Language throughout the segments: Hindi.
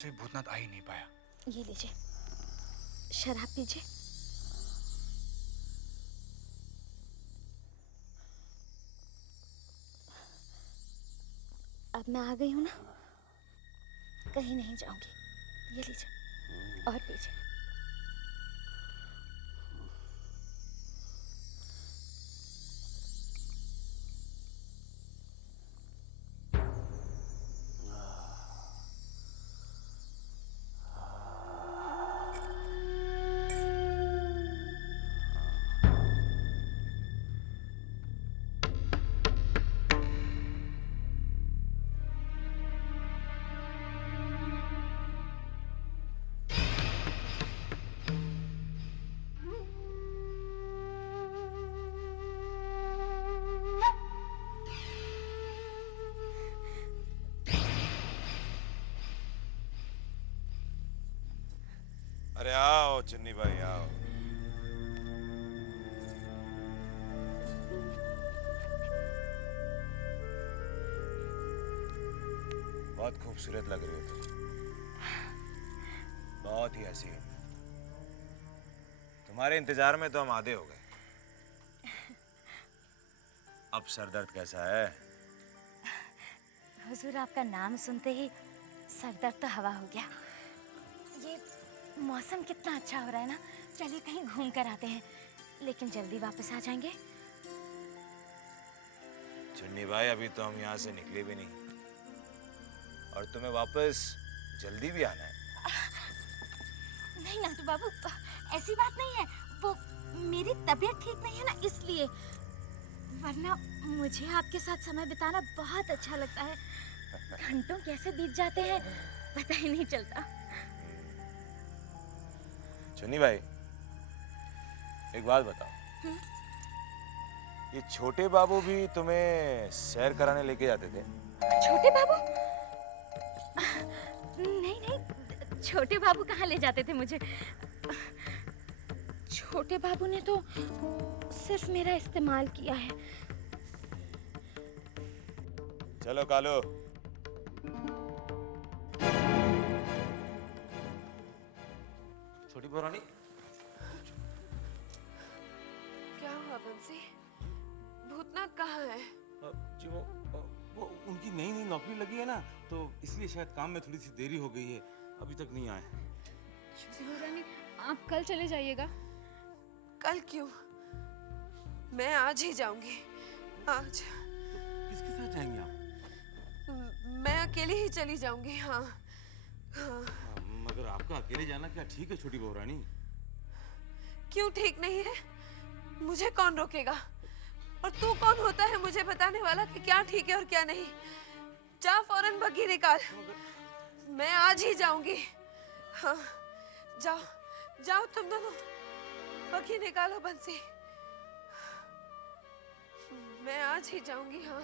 से भूतनाथ आ ही नहीं पाया। ये लीजिए, शराब पीजिए। अब मैं आ गई हूँ ना, कहीं नहीं जाऊंगी। ये लीजिए और पीजिए। अरे आओ चन्नी भाई आओ। बहुत खूबसूरत लग रही हो तुम, बहुत ही हसीन। तुम्हारे इंतजार में तो हम आधे हो गए। अब सर दर्द कैसा है? हुजूर, आपका नाम सुनते ही सर दर्द तो हवा हो गया। ये मौसम कितना अच्छा हो रहा है ना। चलिए कहीं घूम कर आते हैं, लेकिन जल्दी वापस आ जाएंगे। चन्नी भाई अभी तो हम यहाँ से निकले भी नहीं और तुम्हें वापस जल्दी भी आना है। नहीं नाटू बाबू, ऐसी बात नहीं है। वो मेरी तबीयत ठीक नहीं है ना, इसलिए। वरना मुझे आपके साथ समय बिताना बहुत अच्छा लगता है। घंटों कैसे बीत जाते हैं पता ही नहीं चलता। चन्नी भाई एक बात बताओ, ये छोटे बाबू भी तुम्हें सैर कराने लेके जाते थे? छोटे बाबू? नहीं नहीं, छोटे बाबू कहाँ ले जाते थे मुझे। छोटे बाबू ने तो सिर्फ मेरा इस्तेमाल किया है। चलो कालो। छोटी पुरानी, क्या हुआ बंसी? भूतनाथ कहाँ है? जी वो उनकी नई नई नौकरी लगी है ना, तो इसलिए शायद काम में थोड़ी सी देरी हो गई है, अभी तक नहीं आए। रानी, आप कल चले जाइएगा। कल क्यों? मैं आज ही जाऊंगी। आज किसके साथ जाएंगे आप? मैं अकेली ही चली जाऊंगी। हाँ हाँ। मगर आपका अकेले जाना क्या ठीक है छोटी बहू रानी? क्यों ठीक नहीं है? मुझे कौन रोकेगा? और तू कौन होता है मुझे बताने वाला कि क्या ठीक है और क्या नहीं? जा फौरन बग्घी निकाल। मैं आज ही जाऊंगी। हाँ जाओ जाओ तुम दोनों, बग्घी निकालो बंसी। मैं आज ही जाऊंगी। हाँ।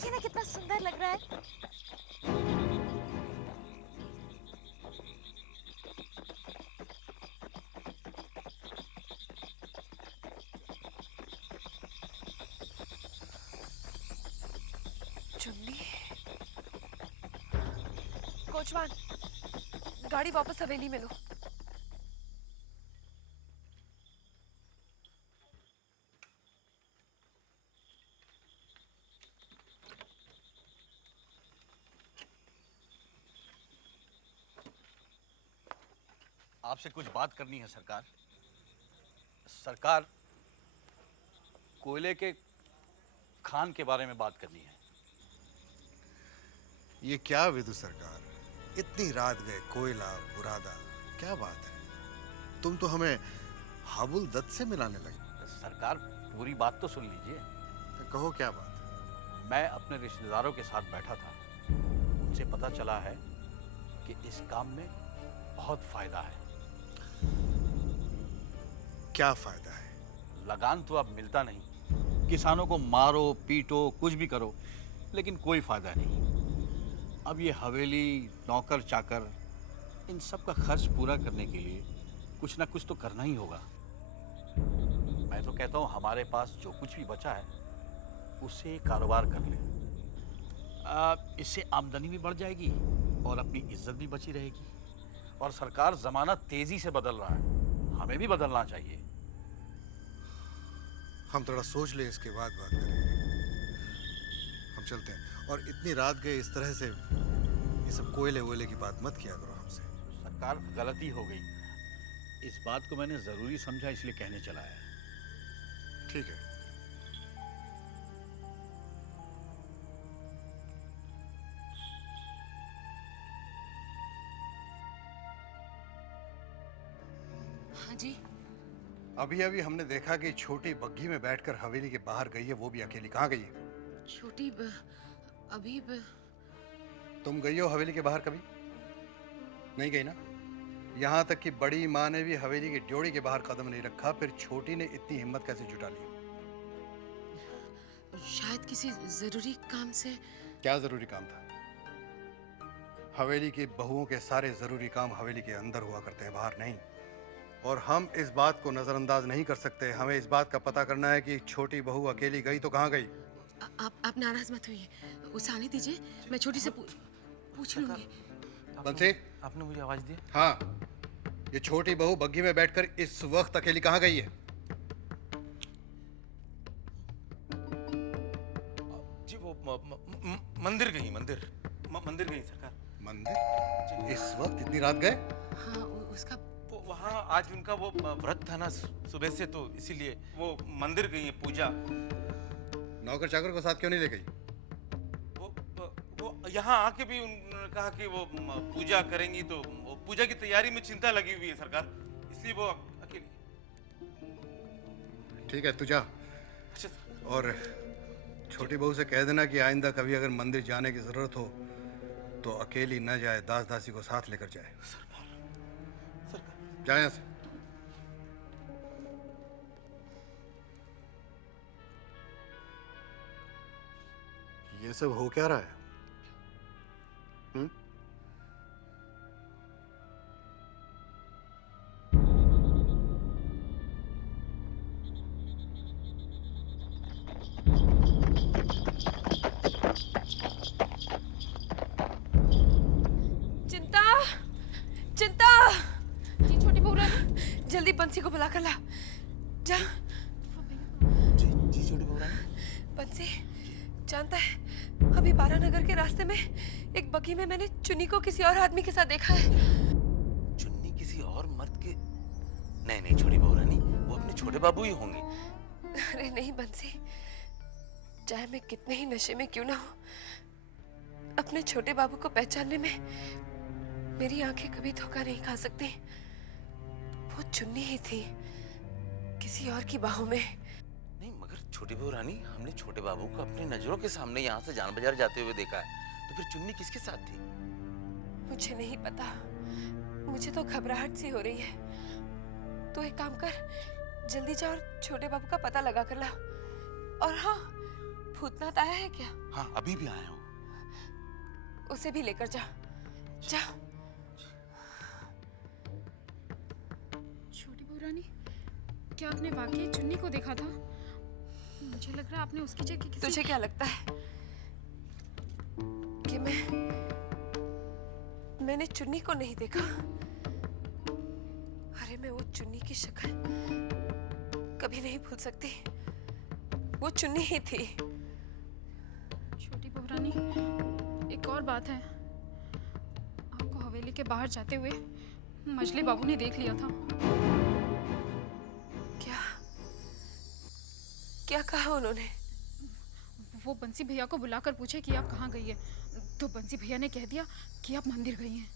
देखिए ना कितना सुंदर लग रहा है। चुन्नी। कोचवान, गाड़ी वापस हवेली में लो। आपसे कुछ बात करनी है सरकार। सरकार, कोयले के खान के बारे में बात करनी है। ये क्या विदु सरकार, इतनी रात गए कोयला बुरादा, क्या बात है? तुम तो हमें हाबुल दत्त से मिलाने लगे। सरकार, पूरी बात तो सुन लीजिए। तो कहो क्या बात है? मैं अपने रिश्तेदारों के साथ बैठा था, उनसे पता चला है कि इस काम में बहुत फायदा है। क्या फायदा है? लगान तो अब मिलता नहीं, किसानों को मारो पीटो कुछ भी करो, लेकिन कोई फायदा नहीं। अब ये हवेली, नौकर चाकर, इन सब का खर्च पूरा करने के लिए कुछ ना कुछ तो करना ही होगा। मैं तो कहता हूँ हमारे पास जो कुछ भी बचा है उससे कारोबार कर ले। इससे आमदनी भी बढ़ जाएगी और अपनी इज्जत भी बची रहेगी। और सरकार, जमाना तेजी से बदल रहा है, हमें भी बदलना चाहिए। हम थोड़ा सोच ले, इसके बाद बात करेंगे। हम चलते हैं। और इतनी रात गए इस तरह से ये सब कोयले वोयले की बात मत किया करो हमसे। सरकार, गलती हो गई। इस बात को मैंने जरूरी समझा, इसलिए कहने चला है। ठीक है। हाँ जी। अभी अभी हमने देखा कि छोटी बग्घी में बैठकर हवेली के बाहर गई है, वो भी अकेली। कहाँ गई है? तुम गई हो हवेली के बाहर कभी? नहीं गई ना? यहाँ तक कि बड़ी माँ ने भी हवेली की ड्योढ़ी के बाहर कदम नहीं रखा, फिर छोटी ने इतनी हिम्मत कैसे जुटा ली? शायद किसी जरूरी काम से। क्या जरूरी काम था? हवेली की बहुओं के सारे जरूरी काम हवेली के अंदर हुआ करते हैं, बाहर नहीं। और हम इस बात को नजरअंदाज नहीं कर सकते। हमें इस बात का पता करना है कि छोटी बहू अकेली गई तो कहाँ गई। आप नाराज मत होइए, उसे आने दीजिए, मैं छोटी से पूछ लूंगी। बंसी, आपने मुझे आवाज दी? हाँ, ये छोटी बहू बग्घी में बैठकर इस वक्त अकेली कहाँ गई है? जी वो मंदिर गई, मंदिर गई सरकार। मंदिर? इस वक्त इतनी रात गए? हाँ, उसका वो वहाँ आज उनका वो व्रत था ना सुबह से, तो इसीलिए वो मंदिर गई है पूजा। नौकर चाकर को साथ क्यों नहीं ले गई? वो यहाँ आके भी उन्होंने कहा कि वो पूजा करेंगी, तो वो पूजा की तैयारी में चिंता लगी हुई है सरकार, इसलिए वो अकेली। ठीक है, तू जा। अच्छा सर। और छोटी बहू से कह देना कि आइंदा कभी अगर मंदिर जाने की जरूरत हो तो अकेली न जाए, दास दासी को साथ लेकर जाए। सरकार। जाए यहाँ से। ये सब हो क्या रहा है? चिंता, चिंता। जी छोटी बहू रानी। जल्दी बंसी को बुला कर ला। जा। जी छोटी बहू रानी। बंसी, जानता है अभी बारानगर के रास्ते में एक बग्घी में मैंने चुन्नी को किसी और आदमी के साथ देखा है। चुन्नी किसी और मर्द के? नहीं छोटी बहू रानी, वो अपने छोटे बाबू ही होंगे। अरे नहीं बंसी, चाहे मैं कितने ही नशे में क्यों ना हो, अपने छोटे बाबू को पहचानने में मेरी आंखें कभी धोखा नहीं खा सकती। वो चुन्नी ही थी, किसी और की बाहों में। नहीं मगर छोटी बहू रानी, हमने छोटे बाबू को अपनी नजरों के सामने यहाँ से जान बाजार जाते हुए देखा है, तो फिर चुन्नी किसके साथ थी? मुझे नहीं पता, मुझे तो घबराहट सी हो रही है। तो एक काम कर, जल्दी जा और छोटे बाबू का पता लगा कर ला। और हाँ, भूतनाथ आया है क्या? हाँ अभी भी आया हूँ। उसे भी लेकर जा। जा। छोटी बहू रानी, क्या आपने वाकई चुन्नी को देखा था? मुझे लग रहा है आपने उसकी जगह किसी... तुझे क्या लगता है कि मैंने चुन्नी को नहीं देखा? अरे मैं वो चुन्नी की शक्ल कभी नहीं भूल सकती। वो चुन्नी ही थी। छोटी बहू रानी, एक और बात है। आपको हवेली के बाहर जाते हुए मजली बाबू ने देख लिया था। क्या कहा उन्होंने? वो बंसी भैया को बुलाकर पूछे कि आप कहाँ गई है, तो बंसी भैया ने कह दिया कि आप मंदिर गई हैं।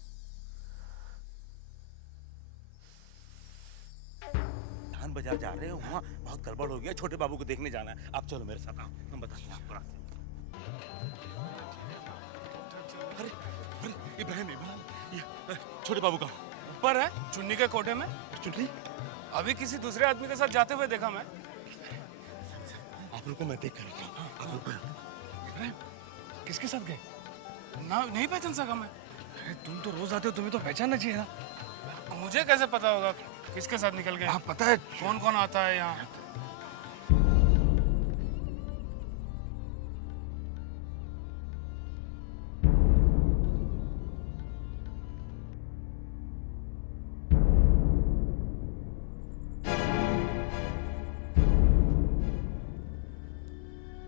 धान बाजार जा रहे हो, वहाँ बहुत गड़बड़ हो गया। छोटे बाबू को देखने जाना है। आप चलो मेरे साथ, आओ, हम बताते हैं आपको रास्ते। अरे अरे इब्राहिम इब्राहिम, ये छोटे बाबू का ऊपर है चुन्नी के कोठे में। चुन्नी अभी किसी दूसरे आदमी के साथ जाते हुए देखा मैं। आप रुको, मैं देख कर आता हूँ। आप रुको। अरे किसके साथ गए? ना नहीं पहचान सका मैं। अरे तुम तो रोज आते हो, तुम्हें तो पहचानना चाहिए ना। मुझे कैसे पता होगा किसके साथ निकल गए? हाँ पता है। कौन कौन आता है यहाँ?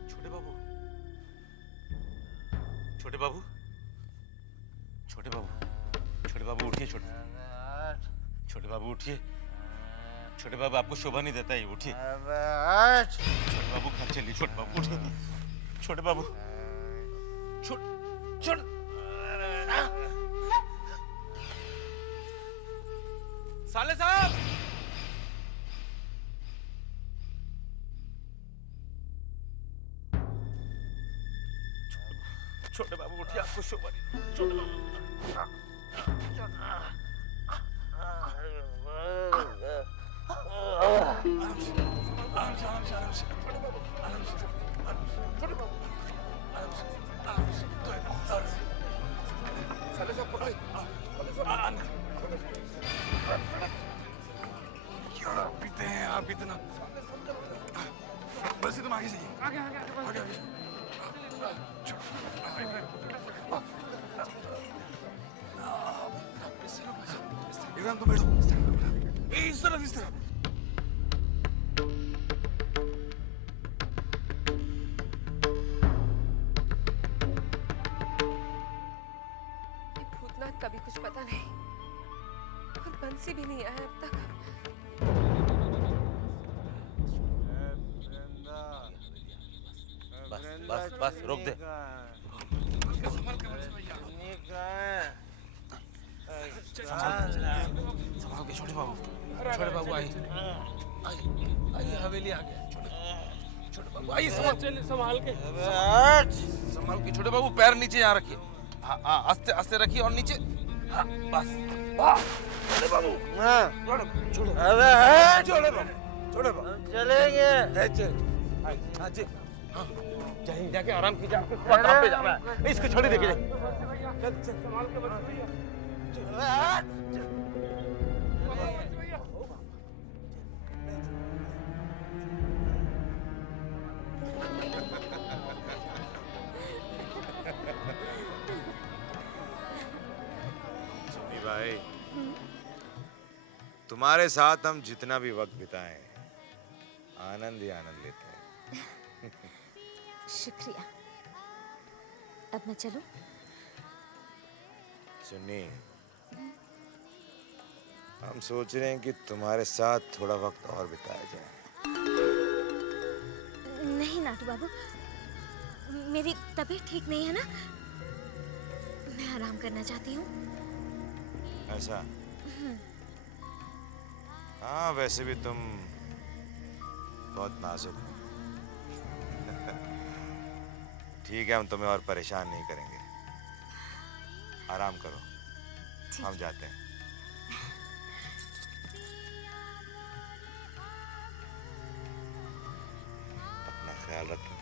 छोटे बाबू, छोटे बाबू, छोटे बाबू, छोटे बाबू उठिए। छोटे बाबू उठिए। छोटे बाबू आपको शोभा नहीं देता है, उठिए। छोटे बाबू घर चलिए। छोटे बाबू उठिए। छोटे बाबू, छोट साले साहब, छोटे बाबू उठिए, आपको शोभा नहीं। छोटे बाबू, पीते हैं आप इतना। बस तुम आगे जाइए। आगे आगे आगे आगे। इधर तो बैठो। इस तरफ इस तरफ। ये भूतनाथ का भी कुछ पता नहीं, और बंसी भी नहीं आया अब तक। बस बस बस, रोक दे। संभाल के छोटे बाबू। छोटे बाबू आइए आइए, हवेली आ गए। छोटे बाबू आइए, संभाल के। छोटे बाबू पैर नीचे यहाँ रखिए। हाँ हाँ, आस्ते आस्ते रखिए और नीचे। हाँ बस। छोटे बाबू, छोटे बाबू चलेंगे। हाँ जी, हाँ जाके आराम कीजिए। आपको काम पे जाना है। इसको छोड़ी देखिए। संभाल के बस भैया। सुनी भाई, तुम्हारे साथ हम जितना भी वक्त बिताएं, आनंद ही आनंद लेते हैं। शुक्रिया। अब मैं चलूं? सुन्नी, हम सोच रहे हैं कि तुम्हारे साथ थोड़ा वक्त और बिताया जाए। नहीं नाटू बाबू, मेरी तबीयत ठीक नहीं है ना, मैं आराम करना चाहती हूँ। ऐसा? हाँ, वैसे भी तुम बहुत नाजुक हो। ठीक है, हम तुम्हें और परेशान नहीं करेंगे। आराम करो, हम जाते हैं। अपना ख्याल रखो।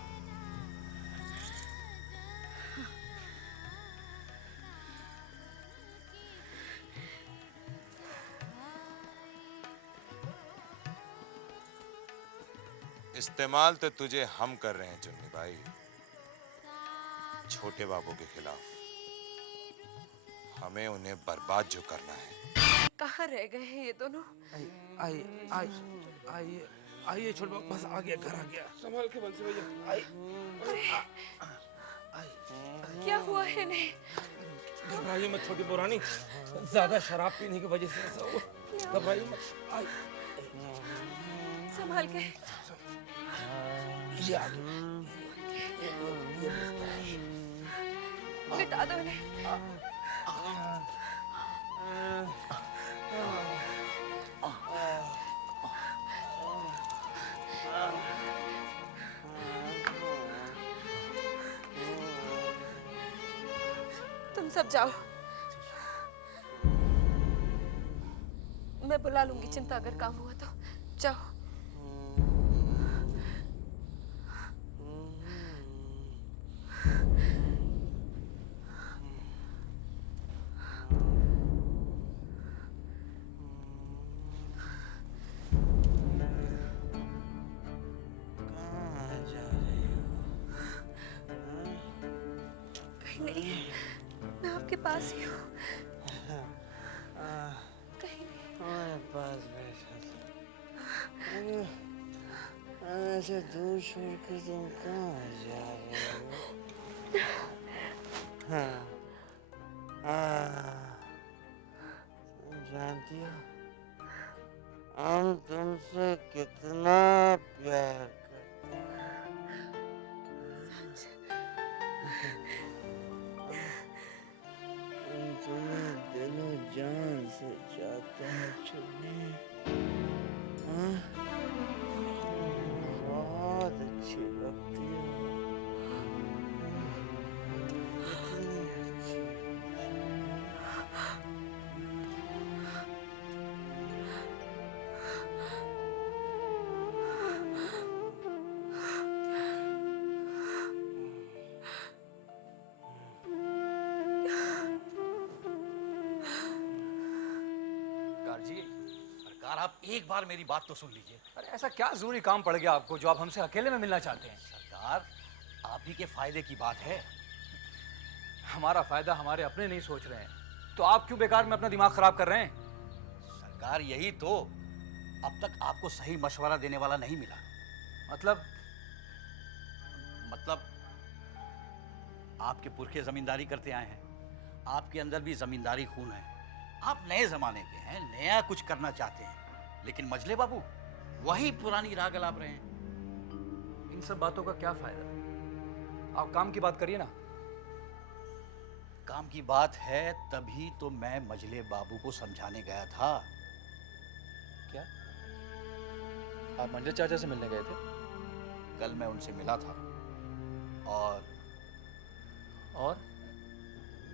इस्तेमाल तो तुझे हम कर रहे हैं चुन्नी भाई, छोटे बाबू के खिलाफ। हमें उन्हें बर्बाद जो करना है। कहाँ रह गए हैं ये दोनों? आइए आइए आइए आइए छोटे बाबू, बस आ गया, घर आ गया। संभाल के बंसी भैया। आइए क्या हुआ है इन्हें? घबराइए मत छोटी पुरानी, ज्यादा शराब पीने की वजह से ऐसा हुआ। घबराइए मत। आइए संभाल के। ये आ गया। लिटा दो इन्हें। तुम सब जाओ, मैं बुला लूंगी चिंता अगर काम हुआ तो। जाओ। कहीं नहीं, मैं आपके पास ही हूँ। कहीं नहीं। हमारे पास बैठा था। ऐसे दूर छोड़ के तुम कहाँ जा रहे हो? तुम जानती हो हम तुमसे कितना प्यार करते हैं। हम तुम्हें दिलो जान से चाहते हैं चुन्नी। हाँ? बहुत अच्छी लगती हो। इतनी अच्छी। सरकार जी, सरकार आप एक बार मेरी बात तो सुन लीजिए। अरे ऐसा क्या जरूरी काम पड़ गया आपको जो आप हमसे अकेले में मिलना चाहते हैं? सरकार, आप ही के फायदे की बात है। हमारा फायदा हमारे अपने नहीं सोच रहे हैं, तो आप क्यों बेकार में अपना दिमाग खराब कर रहे हैं? सरकार, यही तो, अब तक आपको सही मशवरा देने वाला नहीं मिला। मतलब आपके पुरखे जमींदारी करते आए हैं, आपके अंदर भी जमींदारी खून है। आप नए जमाने के हैं, नया कुछ करना चाहते हैं, लेकिन मजले बाबू वही पुरानी राग अलाप रहे हैं। इन सब बातों का क्या फायदा? आप काम की बात करिए ना। काम की बात है तभी तो मैं मजले बाबू को समझाने गया था। क्या आप मंजर चाचा से मिलने गए थे? कल मैं उनसे मिला था और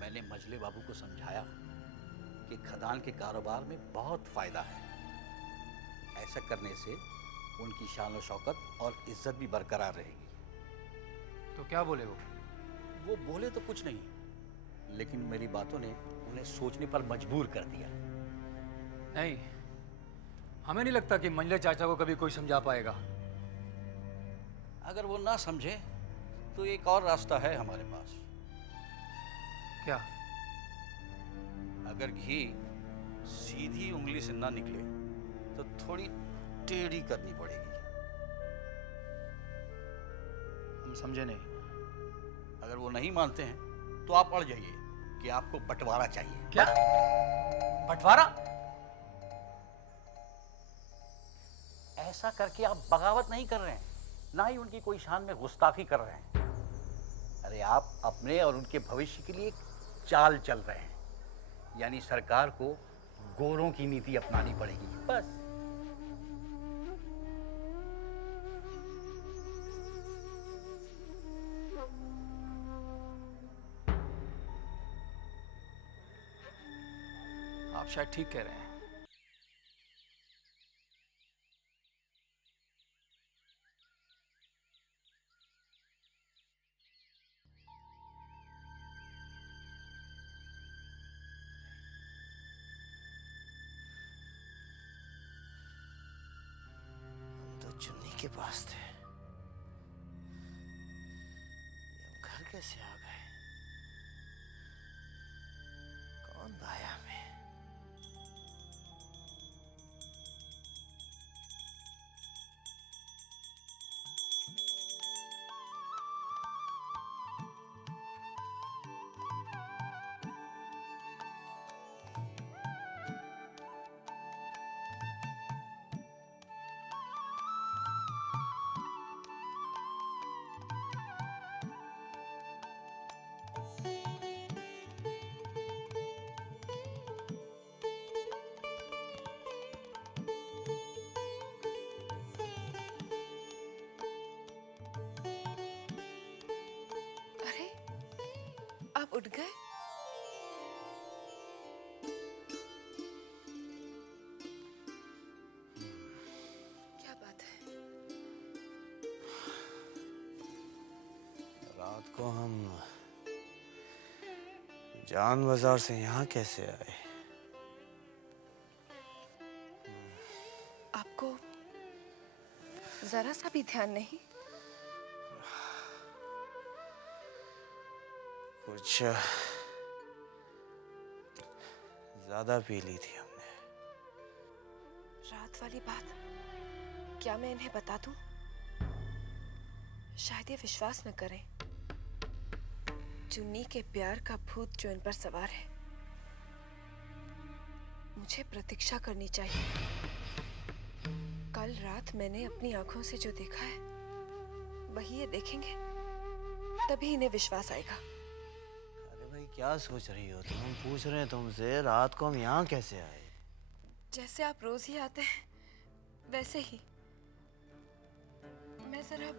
मैंने मजले बाबू को समझाया कि खदान के कारोबार में बहुत फायदा है। ऐसा करने से उनकी शान और शौकत और इज्जत भी बरकरार रहेगी। तो क्या बोले वो? वो बोले तो कुछ नहीं, लेकिन मेरी बातों ने उन्हें सोचने पर मजबूर कर दिया। नहीं, हमें नहीं लगता कि मंजर चाचा को कभी कोई समझा पाएगा। अगर वो ना समझे तो एक और रास्ता है हमारे पास। क्या? अगर घी सीधी उंगली से ना निकले तो थोड़ी टेढ़ी करनी पड़ेगी। हम समझे नहीं। अगर वो नहीं मानते हैं तो आप अड़ जाइए कि आपको बंटवारा चाहिए। क्या? बंटवारा? ऐसा करके आप बगावत नहीं कर रहे हैं, ना ही उनकी कोई शान में गुस्ताखी कर रहे हैं। अरे आप अपने और उनके भविष्य के लिए एक चाल चल रहे हैं, यानी सरकार को गोरों की नीति अपनानी पड़ेगी, बस। आप शायद ठीक कह रहे हैं। तो चुन्नी के पास थे। उठ गए? क्या बात है? रात को हम जान बाजार से यहाँ कैसे आए? आपको जरा सा भी ध्यान नहीं? कुछ ज्यादा पी ली थी हमने। रात वाली बात क्या मैं इन्हें बता दूं? शायद ये विश्वास न करें। चुन्नी के प्यार का भूत जो इन पर सवार है, मुझे प्रतीक्षा करनी चाहिए। कल रात मैंने अपनी आंखों से जो देखा है वही ये देखेंगे, तभी इन्हें विश्वास आएगा। अरे भाई क्या सोच रही हो तुम? हम पूछ रहे हैं तुमसे रात को हम यहाँ कैसे आए? जैसे आप रोज ही आते हैं वैसे ही। मैं जरा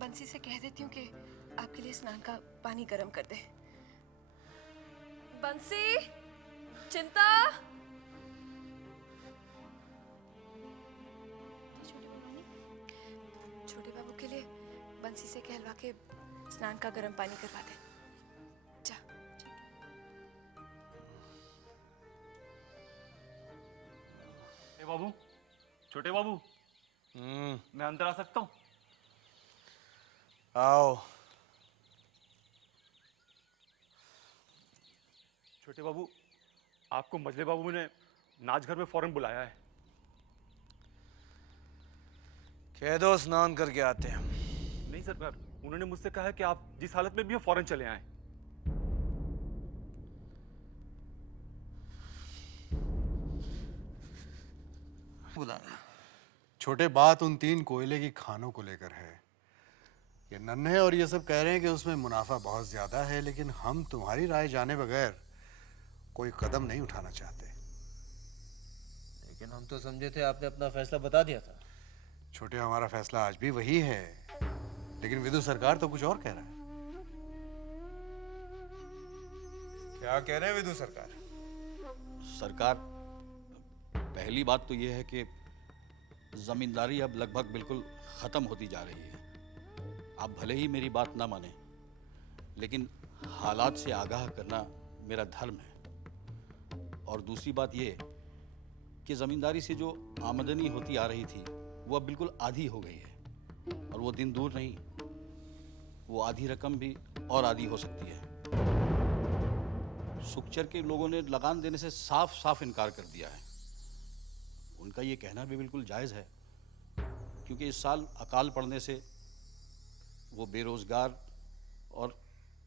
बंसी से कह देती हूँ कि आपके लिए स्नान का पानी गर्म कर दे। बंसी, चिंता। छोटे बाबू के लिए बंसी से कहलवा के स्नान का गर्म पानी करवा दे। जा। ए बाबू, छोटे बाबू, मैं अंदर आ सकता हूँ? आओ। छोटे बाबू, आपको मजले बाबू ने नाच घर में फौरन बुलाया है। कह दो स्नान करके आते हैं। नहीं सरकार, उन्होंने मुझसे कहा है कि आप जिस हालत में भी हो फौरन चले आएं। बुलाया। छोटे बात उन 3 कोयले की खानों को लेकर है। ये नन्हे और ये सब कह रहे हैं कि उसमें मुनाफा बहुत ज्यादा है, लेकिन हम तुम्हारी राय जाने बगैर कोई कदम नहीं उठाना चाहते। लेकिन हम तो समझे थे आपने अपना फैसला बता दिया था। छोटे, हमारा फैसला आज भी वही है, लेकिन विदु सरकार तो कुछ और कह रहा है। क्या कह रहे हैं विदु सरकार? सरकार, पहली बात तो यह है कि जमींदारी अब लगभग बिल्कुल खत्म होती जा रही है। आप भले ही मेरी बात ना माने, लेकिन हालात से आगाह करना मेरा धर्म है। और दूसरी बात यह कि जमींदारी से जो आमदनी होती आ रही थी वो अब बिल्कुल आधी हो गई है, और वो दिन दूर नहीं, वो आधी रकम भी और आधी हो सकती है। सुखचर के लोगों ने लगान देने से साफ साफ इनकार कर दिया है। उनका ये कहना भी बिल्कुल जायज़ है, क्योंकि इस साल अकाल पड़ने से वो बेरोजगार और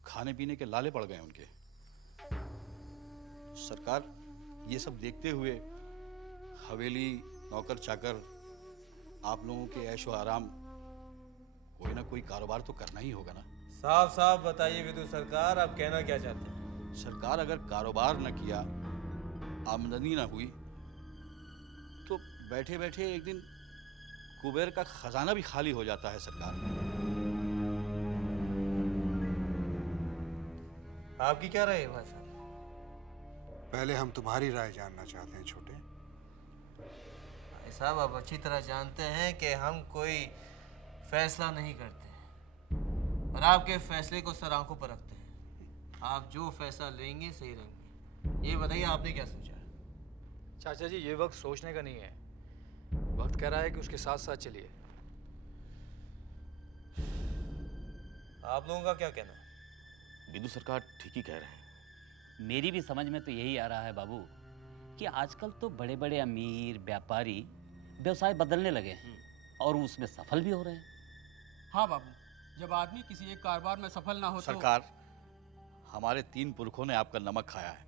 खाने पीने के लाले पड़ गए उनके। सरकार, ये सब देखते हुए हवेली, नौकर चाकर, आप लोगों के ऐशो आराम, कोई ना कोई कारोबार तो करना ही होगा ना। साफ साफ बताइए विदु सरकार, आप कहना क्या चाहते हैं? सरकार, अगर कारोबार न किया, आमदनी न हुई, तो बैठे बैठे एक दिन कुबेर का खजाना भी खाली हो जाता है। सरकार, आपकी क्या राय है भाई साहब? पहले हम तुम्हारी राय जानना चाहते हैं छोटे। भाई साहब, आप अच्छी तरह जानते हैं कि हम कोई फैसला नहीं करते और आपके फैसले को सर आंखों पर रखते हैं। आप जो फैसला लेंगे सही रहेंगे। ये बताइए आपने क्या सोचा? चाचा जी, ये वक्त सोचने का नहीं है, वक्त कह रहा है कि उसके साथ साथ चलिए। आप लोगों का क्या कहना? विदु सरकार ठीक ही कह रहे हैं। मेरी भी समझ में तो यही आ रहा है बाबू कि आजकल तो बड़े बड़े अमीर व्यापारी व्यवसाय बदलने लगे हैं और उसमें सफल भी हो रहे हैं। हाँ बाबू, जब आदमी किसी एक कारोबार में सफल ना हो सरकार, हमारे 3 पुरखों ने आपका नमक खाया है।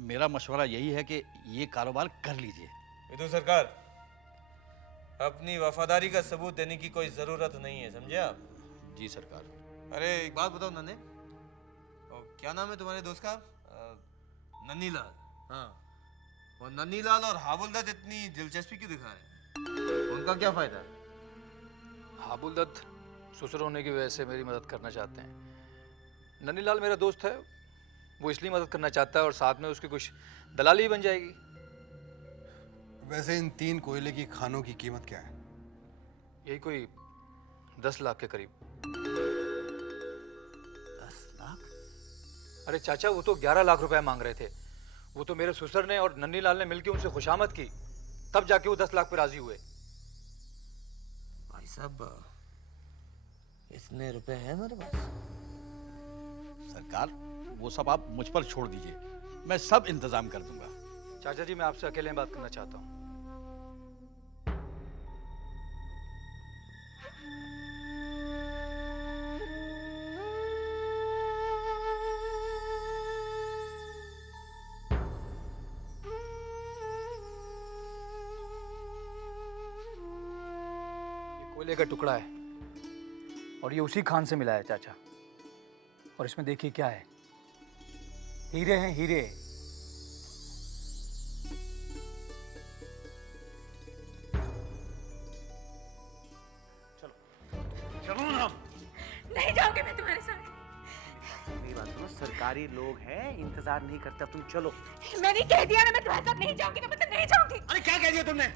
मेरा मशवरा यही है कि ये कारोबार कर लीजिए। विदु सरकार, अपनी वफादारी का सबूत देने की कोई जरूरत नहीं है, समझे आप? जी सरकार। अरे एक बात बताओ नन्हे, और क्या नाम है तुम्हारे दोस्त का? नन्नीलाल। हाँ, और नन्नीलाल और हाबुलदत्त इतनी दिलचस्पी क्यों दिखा रहे हैं? उनका क्या फायदा? हाबुलदत्त ससुर होने की वजह से मेरी मदद करना चाहते हैं। नन्हीलाल मेरा दोस्त है, वो इसलिए मदद करना चाहता है और साथ में उसकी कुछ दलाली ही बन जाएगी। वैसे इन 3 कोयले की खानों की कीमत क्या है? यही कोई 10 लाख के करीब। 10 लाख? अरे चाचा, वो तो 11 लाख रुपए मांग रहे थे। वो तो मेरे ससुर ने और नन्हीलाल ने मिलकर उनसे खुशामद की, तब जाके वो 10 लाख पे राजी हुए। भाई साहब, इतने रुपए हैं मेरे पास? सरकार, वो सब आप मुझ पर छोड़ दीजिए, मैं सब इंतजाम कर दूंगा। चाचा जी, मैं आपसे अकेले में बात करना चाहता हूँ। ये कोयले का टुकड़ा है और ये उसी खान से मिला है चाचा। और इसमें देखिए क्या है, हीरे हैं, हीरे। चलो ना। नहीं जाऊंगी मैं तुम्हारे साथ। मेरी बात सुनो, सरकारी लोग हैं, इंतजार नहीं करते, तुम चलो। मैंने कह दिया ना, मैं तुम्हारे साथ नहीं जाऊंगी, तो मतलब नहीं जाऊंगी। अरे क्या कह दिया तुमने?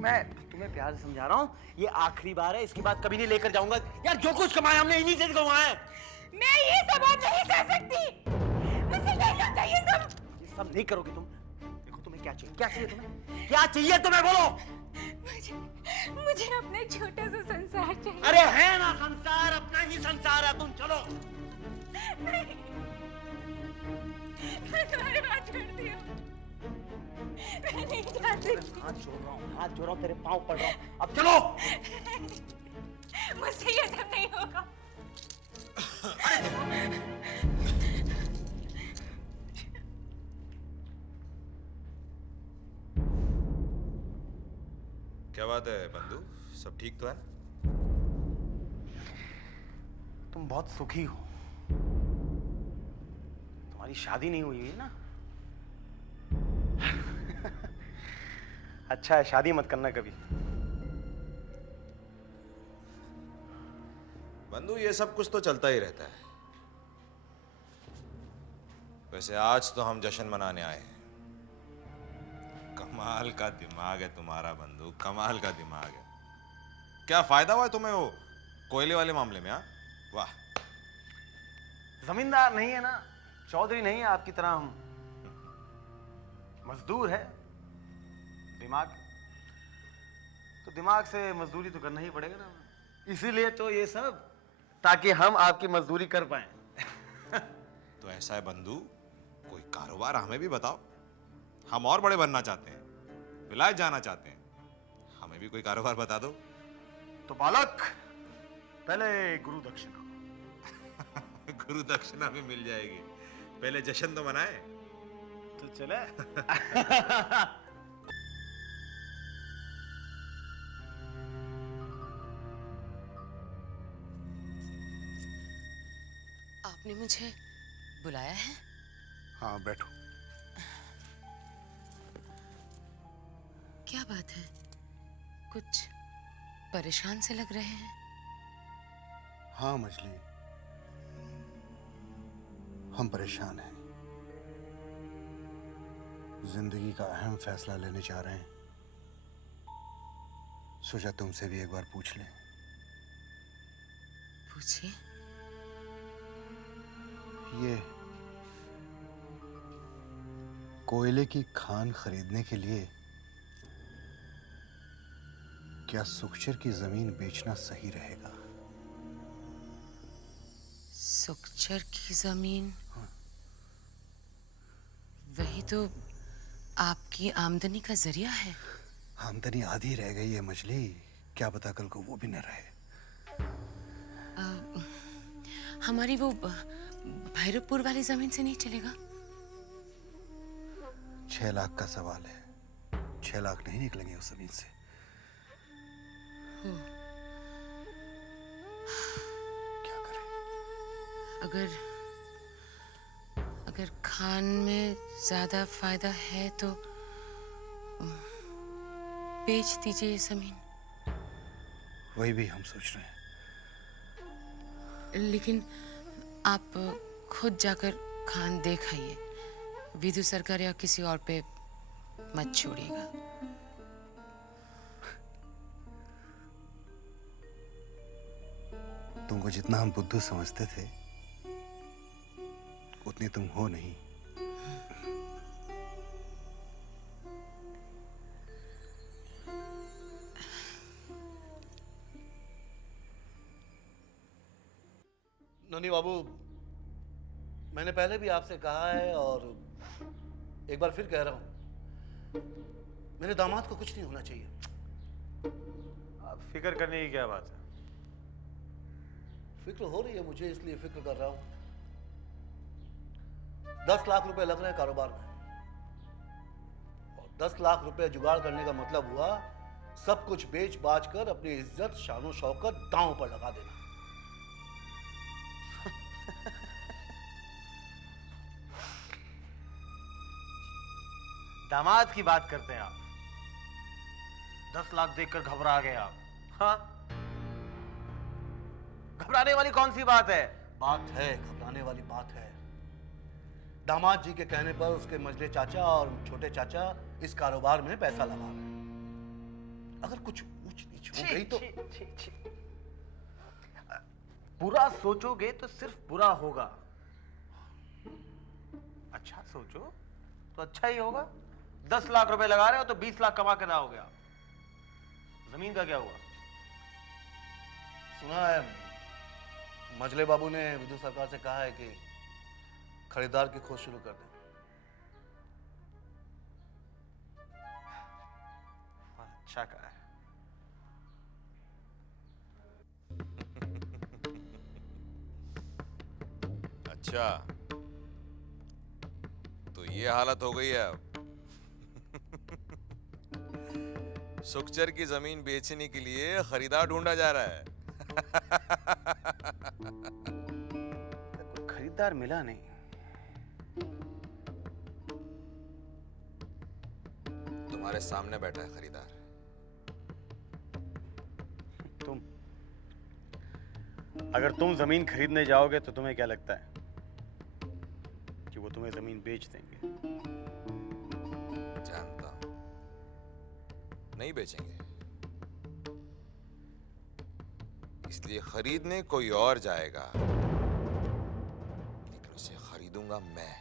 मैं तुम्हें प्यार से समझा रहा हूँ, ये आखिरी बार है, इसके बाद कभी नहीं लेकर जाऊंगा। यार जो कुछ कमाया हमने इन्हीं से कमाया है। मैं ये सब और नहीं सह सकती, मुझसे नहीं होता ये सब। ये सब नहीं करोगे तुम। देखो तुम्हें क्या चाहिए, क्या चाहिए तुम्हें, क्या चाहिए तुम्हें, बोलो। मुझे अपना एक छोटा सा संसार चाहिए। अरे है ना संसार, अपना ही संसार है, तुम चलो। नहीं, मैं तुम्हारे हाथ छोड़ती हूँ, मैं नहीं जाती। हाथ जोड़ रहा हूँ, हाथ जोड़ रहा हूँ, तेरे पाँव पड़ रहा हूँ, अब चलो। मुझसे ये सब नहीं होगा। क्या बात है बंधु, सब ठीक तो है? तुम बहुत सुखी हो, तुम्हारी शादी नहीं हुई है ना? अच्छा है, शादी मत करना कभी। बंधु, ये सब कुछ तो चलता ही रहता है। वैसे आज तो हम जश्न मनाने आए हैं। कमाल का दिमाग है तुम्हारा बंधु, कमाल का दिमाग है। क्या फायदा हुआ तुम्हें वो कोयले वाले मामले में? हाँ, वाह। जमींदार नहीं है ना, चौधरी नहीं है आपकी तरह, हम मजदूर है। दिमाग तो दिमाग से मजदूरी तो करना ही पड़ेगा ना, इसीलिए तो ये सब, ताकि हम आपकी मजदूरी कर पाए। तो ऐसा है बंधु, कोई कारोबार हमें भी बताओ, हम और बड़े बनना चाहते हैं, विलायत जाना चाहते हैं, हमें भी कोई कारोबार बता दो। तो बालक, पहले गुरु दक्षिणा। गुरु दक्षिणा भी मिल जाएगी, पहले जश्न तो मनाए। तो चले। आपने मुझे बुलाया है? हाँ बैठो। क्या बात है, कुछ परेशान से लग रहे हैं। हाँ मछली, हम परेशान हैं। जिंदगी का अहम फैसला लेने जा रहे हैं, सोचा तुमसे भी एक बार पूछ लें। पूछिए। ये कोयले की खान खरीदने के लिए क्या सुखचर की जमीन बेचना सही रहेगा? सुखचर की जमीन? वही तो आपकी आमदनी का जरिया है। आमदनी आधी रह गई है मछली, क्या पता कल को वो भी न रहे। हमारी वो भैरवपुर वाली जमीन से नहीं चलेगा? 6 लाख का सवाल है, 6 लाख नहीं निकलेंगे उस जमीन से। क्या करें? अगर खान में ज्यादा फायदा है तो बेच दीजिए ये जमीन। वही भी हम सोच रहे हैं। लेकिन आप खुद जाकर खान देख आइए। विधु सरकार या किसी और पे मत छोड़िएगा। तुमको जितना हम बुद्धू समझते थे उतनी तुम हो नहीं। नोनी बाबू, मैंने पहले भी आपसे कहा है और एक बार फिर कह रहा हूं, मेरे दामाद को कुछ नहीं होना चाहिए। आप फिक्र करने की क्या बात है? फिक्र हो रही है मुझे, इसलिए फिक्र कर रहा हूं। 10 लाख रुपए लग रहे हैं कारोबार में, और 10 लाख रुपए जुगाड़ करने का मतलब हुआ सब कुछ बेच बाच कर अपनी इज्जत शानो शौकत दांव पर लगा देना। दामाद की बात करते हैं आप? 10 लाख देखकर घबरा गए आप? हाँ, घबराने वाली कौन सी बात है? बात है, घबराने वाली बात है। दामाद जी के कहने पर उसके मझले चाचा और छोटे चाचा इस कारोबार में पैसा लगा रहे हैं। अगर कुछ ऊंच नीच हो गई तो बुरा सोचोगे तो सिर्फ बुरा होगा। अच्छा सोचो तो अच्छा ही होगा। 10 लाख रुपए लगा रहे हो तो 20 लाख कमा के लाओगे आप। जमीन का क्या हुआ? सुना है मजले बाबू ने विधु सरकार से कहा है कि खरीदार की खोज शुरू कर दें। अच्छा कहा है। अच्छा, तो ये हालत हो गई है अब। सुखचर की जमीन बेचने के लिए खरीदार ढूंढा जा रहा है। कोई खरीदार मिला नहीं। तुम्हारे सामने बैठा है खरीदार। तुम अगर तुम जमीन खरीदने जाओगे तो तुम्हें क्या लगता है कि वो तुम्हें जमीन बेच देंगे? जानता हूं, नहीं बेचेंगे। इसलिए खरीदने कोई और जाएगा, लेकिन उसे खरीदूंगा मैं।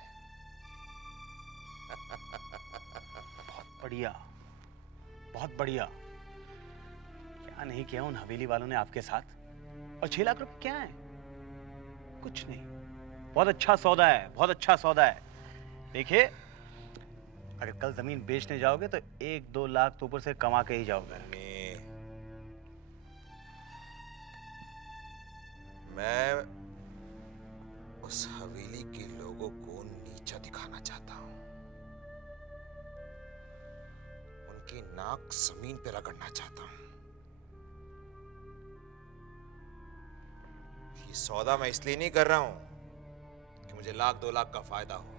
बहुत बढ़िया, बहुत बढ़िया। क्या नहीं किया उन हवेली वालों ने आपके साथ? और 6 लाख रुपए क्या है? कुछ नहीं। बहुत अच्छा सौदा है, बहुत अच्छा सौदा है। देखिए, अगर कल जमीन बेचने जाओगे तो 1-2 लाख तो ऊपर से कमा के ही जाओगे। मैं उस हवेली के लोगों को नीचा दिखाना चाहता हूं, उनकी नाक जमीन पे रगड़ना चाहता हूं। ये सौदा मैं इसलिए नहीं कर रहा हूं कि मुझे 1-2 लाख का फायदा हो।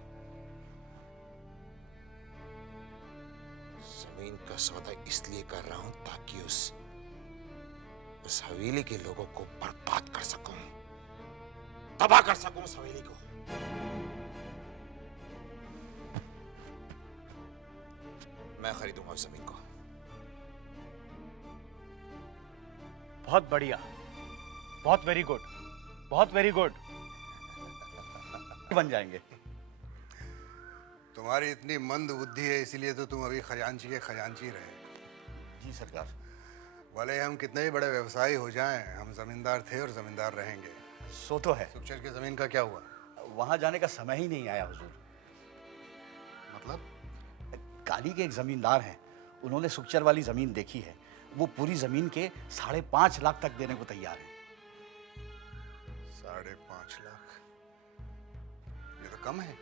जमीन का सौदा इसलिए कर रहा हूं ताकि उस हवेली के लोगों को बर्बाद कर सकूं, तबाह कर सकूं उस हवेली को। मैं खरीदूंगा उस जमीन को। बहुत बढ़िया, बहुत वेरी गुड, बहुत वेरी गुड। बन जाएंगे। तुम्हारी इतनी मंद बुद्धि है, इसीलिए तो तुम अभी खजांची के खजांची रहे। जी सरकार। भले हम कितने ही बड़े व्यवसायी हो जाएं, हम जमींदार थे और जमींदार रहेंगे। सो तो है। सुखचर की जमीन का क्या हुआ? वहां जाने का समय ही नहीं आया हुजूर। मतलब? काली के एक जमींदार हैं, उन्होंने सुखचर वाली जमीन देखी है। वो पूरी जमीन के 5.5 लाख तक देने को तैयार है। 5.5 लाख? ये तो कम है।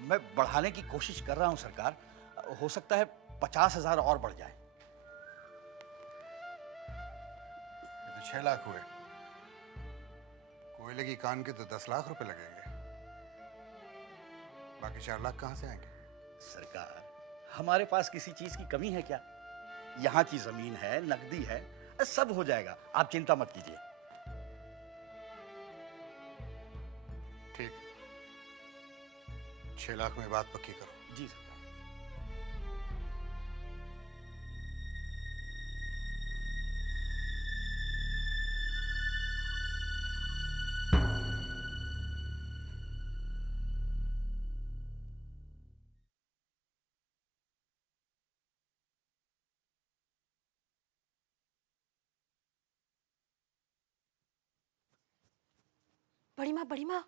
मैं बढ़ाने की कोशिश कर रहा हूं सरकार, हो सकता है 50,000 और बढ़ जाए। ये तो 6 लाख हुए। कोयले की कान के तो 10 लाख रुपए लगेंगे। बाकी 4 लाख कहां से आएंगे? सरकार, हमारे पास किसी चीज की कमी है क्या? यहाँ की जमीन है, नकदी है, सब हो जाएगा। आप चिंता मत कीजिए। 6 लाख में बात पक्की करो। जी सरकार। बड़ी माँ,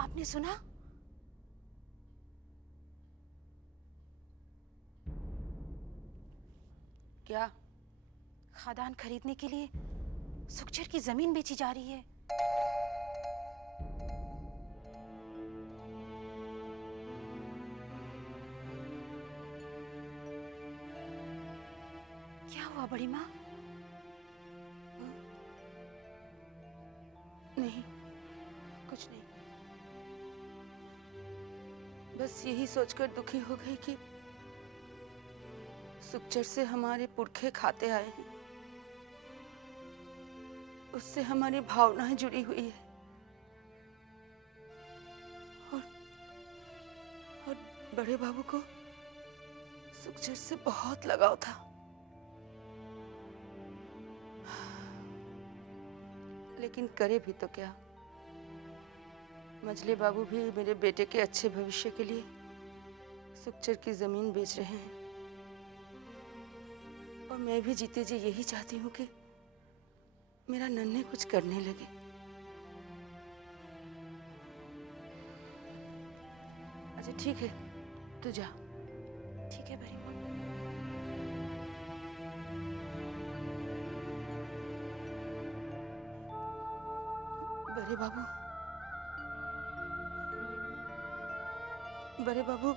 आपने सुना? क्या? खदान खरीदने के लिए सुखचर की जमीन बेची जा रही है। क्या हुआ बड़ी माँ? नहीं, कुछ नहीं। बस यही सोचकर दुखी हो गई कि सुखचर से हमारे पुरखे खाते आए हैं, उससे हमारी भावनाएं जुड़ी हुई है और बड़े बाबू को सुखचर से बहुत लगाव था। लेकिन करे भी तो क्या, मजले बाबू भी मेरे बेटे के अच्छे भविष्य के लिए सुखचर की जमीन बेच रहे हैं और मैं भी जीते जी यही चाहती हूँ कि मेरा नन्हे कुछ करने लगे। अच्छा ठीक है, तू जा। ठीक है बड़ी माँ। बड़े बाबू,